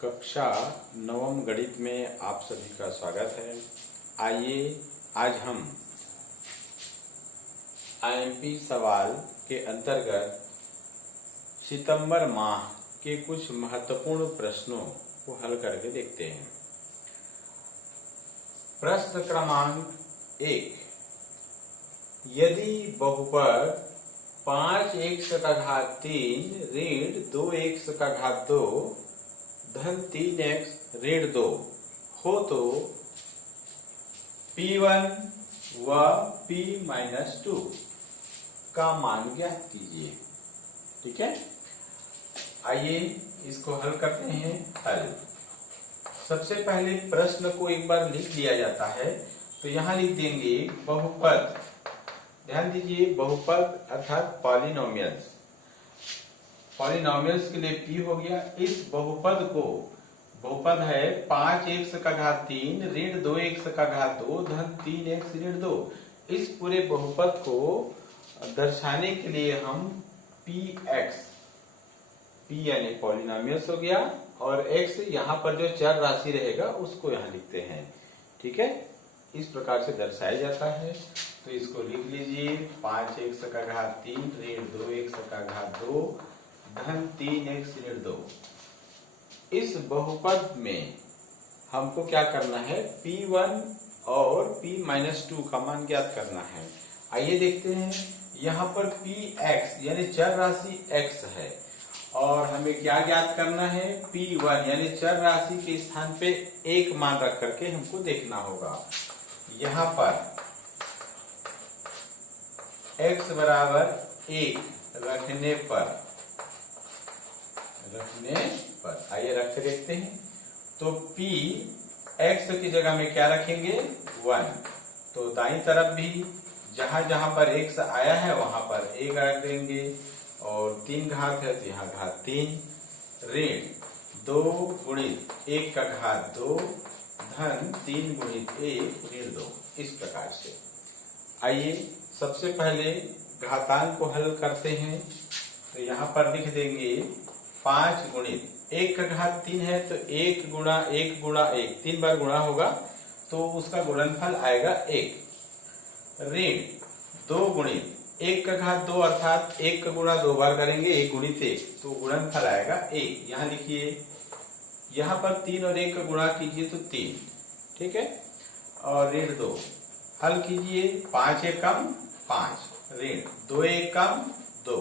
कक्षा नवम गणित में आप सभी का स्वागत है। आइए आज हम आईएमपी सवाल के अंतर्गत सितंबर माह के कुछ महत्वपूर्ण प्रश्नों को हल करके देखते हैं। प्रश्न क्रमांक 1, यदि बहुपद 5x का घात 3 ऋण 2x का घात 2 धन 3x ऋण 2 हो तो P1 व P-2 का मान ज्ञात कीजिए। ठीक है, आइए इसको हल करते हैं। हल सबसे पहले प्रश्न को एक बार लिख लिया जाता है, तो यहां लिख देंगे बहुपद। ध्यान दीजिए, बहुपद अर्थात पॉलिनोमियल्स। पॉलिनोमियल्स के लिए P हो गया। इस बहुपद को, बहुपद है 5x का घात 3 ऋण 2x का घात 2 धन 3x ऋण 2। इस पूरे बहुपद को दर्शाने के लिए हम Px, P यानी पॉलिनोमियल्स हो गया, और x यहाँ पर जो चर राशि रहेगा उसको यहाँ लिखते हैं। ठीक है, इस प्रकार से दर्शाया जाता है। तो इसको लिख लीजिए, 5x का घात 3 ऋण 2x का घात 2 धन 3x ऋण 2। इस बहुपद में हमको क्या करना है, P1 और P-2 का मान ज्ञात करना है। आइए देखते हैं। यहाँ पर Px यानी चर राशि x है, और हमें क्या ज्ञात करना है, P1 यानी चर राशि के स्थान पे एक मान रख करके हमको देखना होगा। यहाँ पर x बराबर 1 रखने पर आइए रख के देखते हैं। तो P x की जगह में क्या रखेंगे, 1। तो दाईं तरफ भी जहां जहां पर x आया है वहां पर 1 रख देंगे, और 3 घात है तो यहाँ घात 3 ऋण 2 गुणित 1 का घात 2 धन 3 गुणित 1 ऋण 2। इस प्रकार से आइए सबसे पहले घातांक को हल करते हैं। तो यहाँ पर लिख देंगे 5 गुणित 1 का घात 3 है, तो 1 गुणा 1 गुणा 1 3 बार गुणा होगा, तो उसका गुणनफल आएगा 1 ऋण 2 गुणित 1 का घात 2 अर्थात 1 का गुणा 2 बार करेंगे, 1 गुणित 1, तो गुणनफल आएगा 1। यहाँ लिखिए, यहाँ पर 3 और 1 का गुणा कीजिए तो 3। ठीक है, और ऋण 2 हल कीजिए, 5 एकम 5 ऋण 2 एकम 2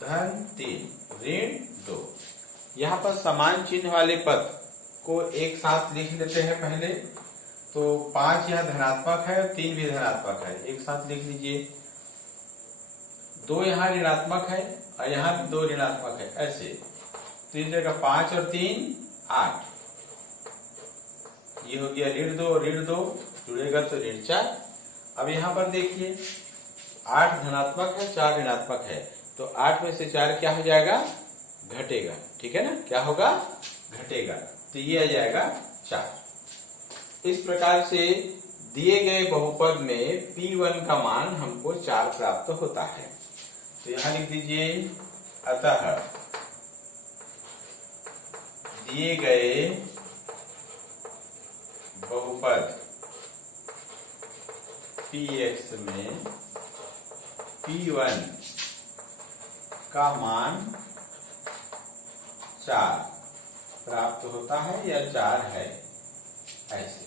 धन 3 ऋण 2। यहाँ पर समान चिन्ह वाले पद को एक साथ लिख लेते हैं पहले। तो 5 यहाँ धनात्मक है, 3 भी धनात्मक है, एक साथ लिख लीजिए। 2 यहाँ ऋणात्मक है और यहाँ भी 2 ऋणात्मक है, ऐसे। तो इस जगह 5 और 3 8, ये हो गया ऋण 2 जुड़ेगा तो ऋण 4। अब यहाँ पर देखिए, 8 धनात्मक है, 4 ऋणात्मक है, तो 8 में से 4 क्या हो जाएगा, घटेगा। ठीक है ना, क्या होगा, घटेगा, तो ये आ जाएगा 4। इस प्रकार से दिए गए बहुपद में P1 का मान हमको 4 प्राप्त होता है। तो यहां लिख दीजिए, अतः दिए गए बहुपद Px में P1 का मान 4 प्राप्त होता है, या 4 है, ऐसे।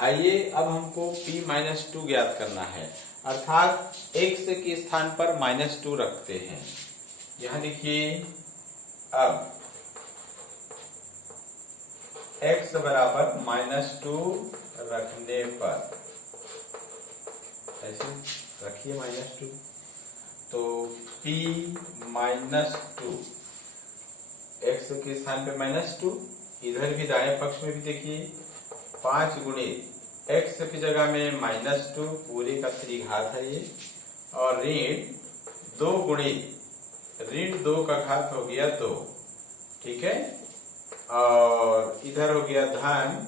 आइए अब हमको P-2 ज्ञात करना है, अर्थात x के स्थान पर -2 रखते हैं। यहां लिखिए, अब x बराबर -2 रखने पर, ऐसे रखिए -2, तो P-2 x के स्थान पे -2, इधर भी दाएं पक्ष में भी देखिए, 5 गुणित x की जगह में -2 पूरे का 3 घात है ये, और ऋण 2 गुणित ऋण 2 का घात हो गया 2। ठीक है, और इधर हो गया धन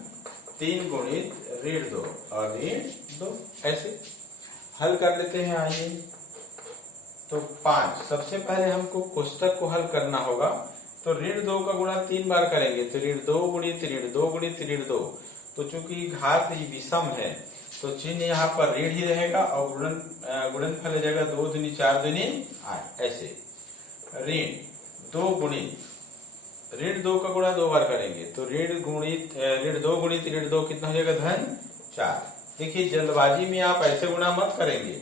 3 गुणित ऋण 2 और ऋण 2। ऐसे हल कर लेते हैं। आइए, तो 5 सबसे पहले हमको कोष्टक को हल करना होगा। तो ऋण 2 का गुणा 3 बार करेंगे तो ऋण 2 गुणित ऋण 2 गुणित ऋण 2। तो चूंकि घात विषम है तो चिन्ह यहाँ पर ऋण ही रहेगा और गुणनफल हो जाएगा 2 दूनी 4 दूनी 8। ऐसे ऋण 2 गुणित ऋण 2 का गुणा 2 बार करेंगे तो ऋण 2 गुणित ऋण 2 कितना हो जाएगा धन 4। देखिए जल्दबाजी में आप ऐसे गुणा मत करेंगे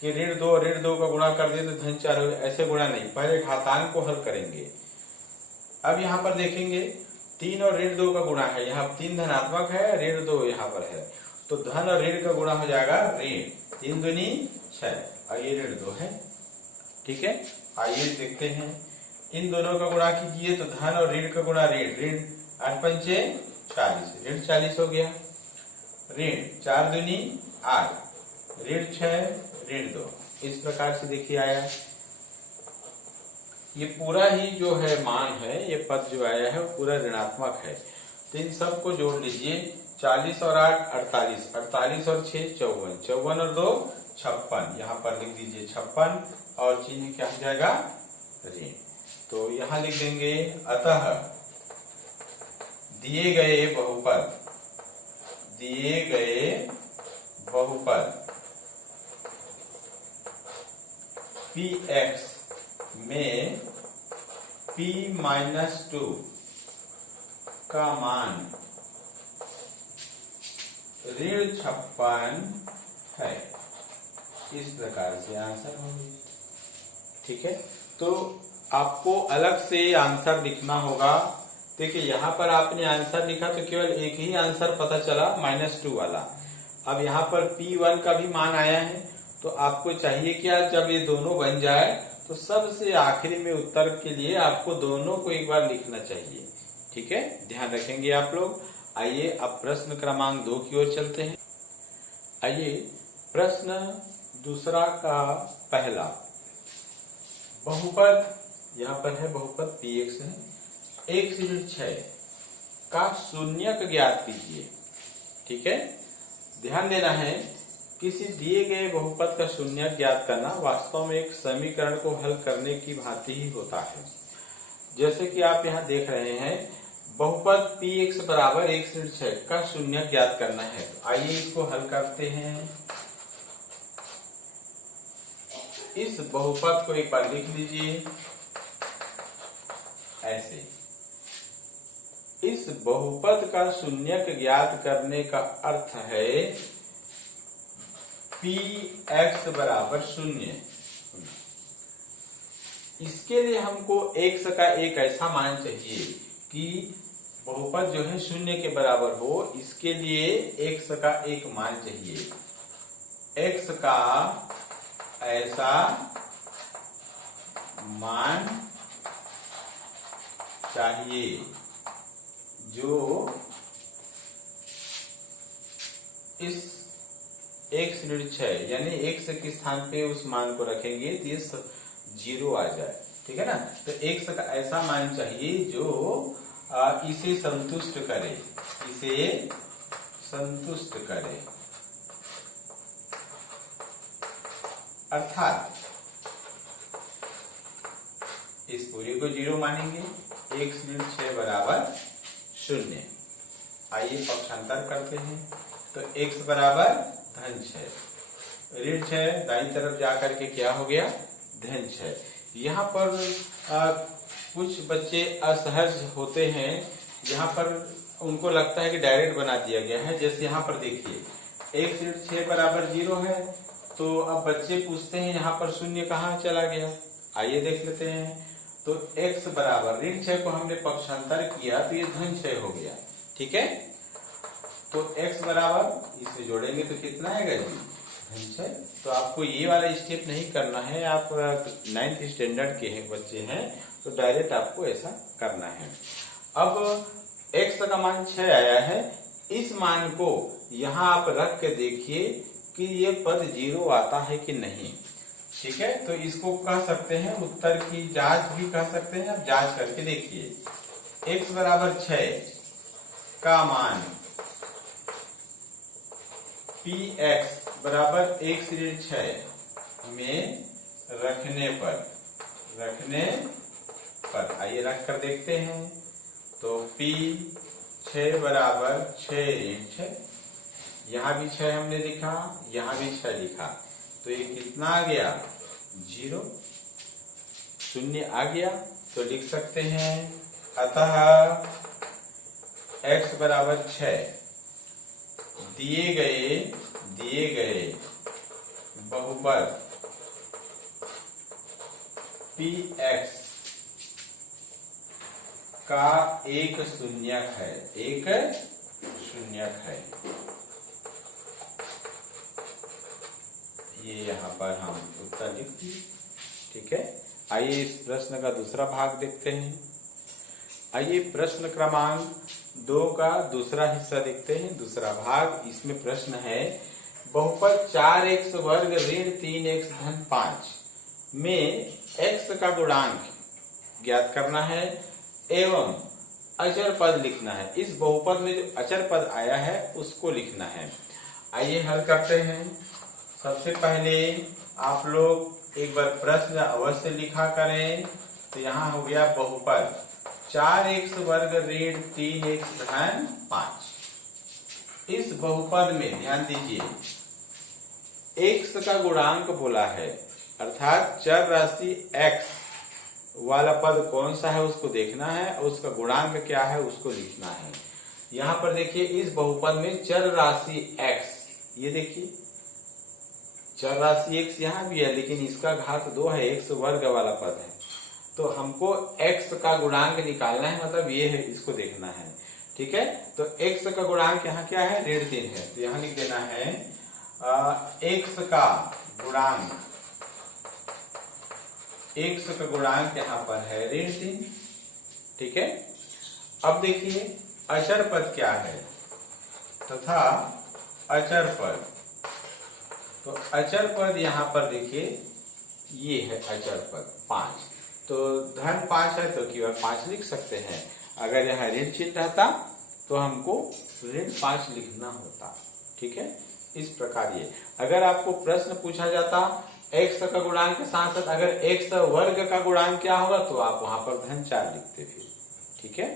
कि ऋण 2 का गुणा कर दिए तो धन 4 हो, ऐसे गुणा नहीं, पहले घातांक को हल करेंगे। अब यहाँ पर देखेंगे 3 और ऋण 2 का गुणा है, यहाँ 3 धनात्मक है, ऋण 2 यहाँ पर है, तो धन और ऋण का गुणा हो जाएगा ऋण 3 दूनी 6 और ये ऋण 2 है। ठीक है, आइए देखते हैं इन दोनों का गुणा कीजिए तो धन और ऋण का गुणा ऋण 8 पंचे 40, ऋण 40 हो गया। ऋण 4 दूनी 8, ऋण 6 ऋण 2। इस प्रकार से देखिए आया। ये पूरा ही जो है मान है, ये पद जो आया है वो पूरा ऋणात्मक है। तो इन सब को जोड़ लीजिए, 40 और 8 48, 48 और 6 54, 54 और 2 56, यहाँ पर लिख दीजिए 56 और चिन्ह क्या हो जाएगा ऋण। तो यहाँ लिख देंगे अतः दिए गए बहुपद px में p-2 का मान ऋण 56 है। इस प्रकार से आंसर होगी। ठीक है, तो आपको अलग से आंसर लिखना होगा। देखिए यहाँ पर आपने आंसर लिखा तो केवल एक ही आंसर पता चला -2 वाला। अब यहाँ पर P1 का भी मान आया है तो आपको चाहिए क्या, जब ये दोनों बन जाए तो सबसे आखिरी में उत्तर के लिए आपको दोनों को एक बार लिखना चाहिए। ठीक है, ध्यान रखेंगे आप लोग। आइए अब प्रश्न क्रमांक 2 की ओर चलते हैं। आइए प्रश्न दूसरा का पहला, बहुपद यहाँ पर है, बहुपद px है, 1 से 6 का शून्यक ज्ञात कीजिए। ठीक है, ध्यान देना है, किसी दिए गए बहुपद का शून्यक ज्ञात करना वास्तव में एक समीकरण को हल करने की भांति ही होता है। जैसे कि आप यहाँ देख रहे हैं, बहुपद px बराबर 1 से 6 का शून्यक ज्ञात करना है। तो आइए इसको हल करते हैं। इस बहुपद को एक बार लिख लीजिए ऐसे। इस बहुपद का शून्यक ज्ञात करने का अर्थ है px बराबर 0। इसके लिए हमको x का एक ऐसा मान चाहिए कि बहुपद जो है 0 के बराबर हो। इसके लिए x का एक मान चाहिए, x का ऐसा मान चाहिए जो इस 1 से 6 यानी x के स्थान पे उस मान को रखेंगे तो ये 0 आ जाए। ठीक है ना, तो x का ऐसा मान चाहिए जो इसे संतुष्ट करे, इसे संतुष्ट करे। अर्थात इस पूरे को 0 मानेंगे, 1 से 6 बराबर 0। आइए पक्षांतर करते हैं। तो x बराबर धन 6, ऋण 6 दाईं तरफ जाकर के क्या हो गया धन 6। यहाँ पर कुछ बच्चे असहज होते हैं, यहाँ पर उनको लगता है कि डायरेक्ट बना दिया गया है। जैसे यहाँ पर देखिए 1 से 6 बराबर 0 है, तो अब बच्चे पूछते हैं यहाँ पर 0 कहाँ चला गया। आइए देख लेते हैं। तो x बराबर ऋण 6 को हमने पक्षांतर किया तो ये धन 6 हो गया। ठीक है, तो x बराबर इसे जोड़ेंगे तो कितना आएगा जी धन 6। तो आपको ये वाला स्टेप नहीं करना है, आप 9th स्टैंडर्ड के हैं बच्चे हैं तो डायरेक्ट आपको ऐसा करना है। अब x का मान 6 आया है, इस मान को यहाँ आप रख के देखिए कि ये पद 0 आता है कि नहीं। ठीक है, तो इसको कह सकते हैं उत्तर की जांच भी कह सकते हैं। अब जांच करके देखिए, x बराबर 6 का मान px बराबर 1 से 6 में रखने पर आइए रख कर देखते हैं। तो P 6 बराबर 6 ऋण 6, यहाँ भी 6 हमने लिखा, यहाँ भी 6 लिखा, तो ये कितना आ गया 0, शून्य आ गया। तो लिख सकते हैं अतः x बराबर 6 दिए गए बहुपद Px का एक शून्यक है, एक शून्यक है। ये यहाँ पर हम उत्तर लिख दिए। ठीक है, आइए इस प्रश्न का दूसरा भाग देखते हैं। आइए प्रश्न क्रमांक 2 का दूसरा हिस्सा देखते हैं, दूसरा भाग। इसमें प्रश्न है बहुपद 4x वर्ग ऋण 3x धन 5 में x का गुणांक ज्ञात करना है एवं अचर पद लिखना है। इस बहुपद में जो अचर पद आया है उसको लिखना है। आइए हल करते हैं। सबसे पहले आप लोग एक बार प्रश्न अवश्य लिखा करें। तो यहाँ हो गया बहुपद 4x वर्ग ऋण 3x धन 5। इस बहुपद में ध्यान दीजिए x का गुणांक बोला है, अर्थात चर राशि x वाला पद कौन सा है उसको देखना है और उसका गुणांक क्या है उसको लिखना है। यहाँ पर देखिए इस बहुपद में चर राशि x, ये देखिए चर राशि x यहाँ भी है लेकिन इसका घात 2 है, x वर्ग वाला पद है। तो हमको x का गुणांक निकालना है, मतलब ये है, इसको देखना है। ठीक है, तो x का गुणांक यहाँ क्या है ऋण 3 है, तो यहाँ लिख देना है x का गुणांक यहाँ पर है ऋण 3। ठीक है, अब देखिए अचर पद क्या है तथा अचर पद। तो अचर पद यहाँ पर देखिए ये है अचर पद 5, तो धन 5 है तो केवल 5 लिख सकते हैं। अगर यहाँ ऋण चिन्ह रहता तो हमको ऋण 5 लिखना होता। ठीक है, इस प्रकार ये अगर आपको प्रश्न पूछा जाता x का गुणांक के साथ साथ अगर x वर्ग का गुणांक क्या होगा तो आप वहां पर धन 4 लिखते थे। ठीक है,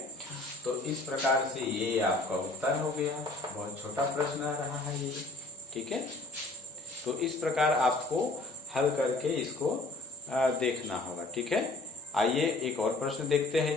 तो इस प्रकार से ये आपका उत्तर हो गया। बहुत छोटा प्रश्न रहा है ये। ठीक है, तो इस प्रकार आपको हल करके इसको देखना होगा। ठीक है, आइए एक और प्रश्न देखते हैं जी।